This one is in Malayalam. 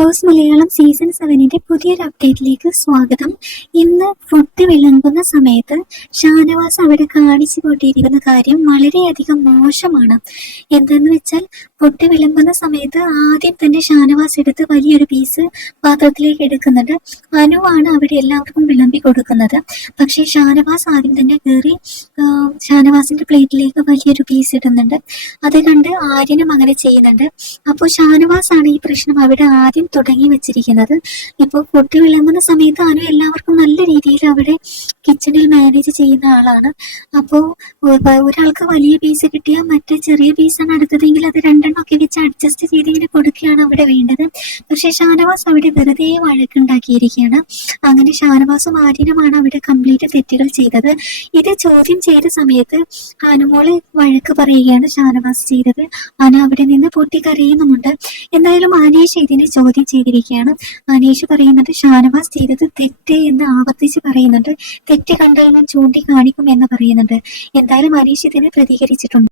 ബോസ് മലയാളം സീസൺ സെവനിന്റെ പുതിയൊരു അപ്ഡേറ്റിലേക്ക് സ്വാഗതം. ഇന്ന് ഫുഡ് വിളമ്പുന്ന സമയത്ത് ഷാനവാസ് അവിടെ കാണിച്ചു കൊണ്ടിരിക്കുന്ന കാര്യം വളരെയധികം മോശമാണ്. എന്തെന്ന് വെച്ചാൽ ഫുഡ് വിളമ്പുന്ന സമയത്ത് ആദ്യം തന്നെ ഷാനവാസ് എടുത്ത് വലിയൊരു പീസ് പാത്രത്തിലേക്ക് എടുക്കുന്നുണ്ട്. അനുവാണ് അവിടെ എല്ലാവർക്കും വിളമ്പി കൊടുക്കുന്നത്. പക്ഷേ ഷാനവാസ് ആദ്യം തന്നെ കയറി ഷാനവാസിന്റെ പ്ലേറ്റിലേക്ക് വലിയൊരു പീസ് ഇടുന്നുണ്ട്. അത് കണ്ട് ആര്യനും അങ്ങനെ ചെയ്യുന്നുണ്ട്. അപ്പോൾ ഷാനവാസ് ആണ് ഈ പ്രശ്നം അവിടെ ആദ്യം തുടങ്ങി വെച്ചിരിക്കുന്നത്. ഇപ്പോൾ കുട്ടി വിളമ്പുന്ന സമയത്ത് അനു എല്ലാവർക്കും നല്ല രീതിയിൽ അവിടെ കിച്ചണിൽ മാനേജ് ചെയ്യുന്ന ആളാണ്. അപ്പോൾ ഒരാൾക്ക് വലിയ പീസ് കിട്ടിയാൽ മറ്റേ ചെറിയ പീസാണ് അടുത്തതെങ്കിൽ അത് രണ്ടെണ്ണം ഒക്കെ വെച്ച് അഡ്ജസ്റ്റ് ചെയ്ത് ഇങ്ങനെ കൊടുക്കുകയാണ് അവിടെ വേണ്ടത്. പക്ഷെ ഷാനവാസ് അവിടെ വെറുതെ വഴക്കുണ്ടാക്കിയിരിക്കുകയാണ്. അങ്ങനെ ഷാനവാസും ആര്യനുമാണ് അവിടെ കംപ്ലീറ്റ് തെറ്റുകൾ ചെയ്തത്. ഇത് ചോദ്യം ചെയ്ത സമയത്ത് അനുമോൾ വഴക്ക് പറയുകയാണ് ഷാനവാസ് ചെയ്തത്. ആന അവിടെ നിന്ന് പൊട്ടിക്കരയുന്നുമുണ്ട് എന്തായാലും ആനേഷ് ഇതിനെ ചോദ്യം ചെയ്തിരിക്കുകയാണ്. ആനേഷ് പറയുന്നുണ്ട് ഷാനവാസ് ചെയ്തത് തെറ്റ് എന്ന് ആവർത്തിച്ച് പറയുന്നുണ്ട്. തെറ്റ് കണ്ടാൽ ഞാൻ ചൂണ്ടിക്കാണിക്കും എന്ന് പറയുന്നുണ്ട്. എന്തായാലും അനീഷ് ഇതിനെ പ്രതികരിച്ചിട്ടുണ്ട്.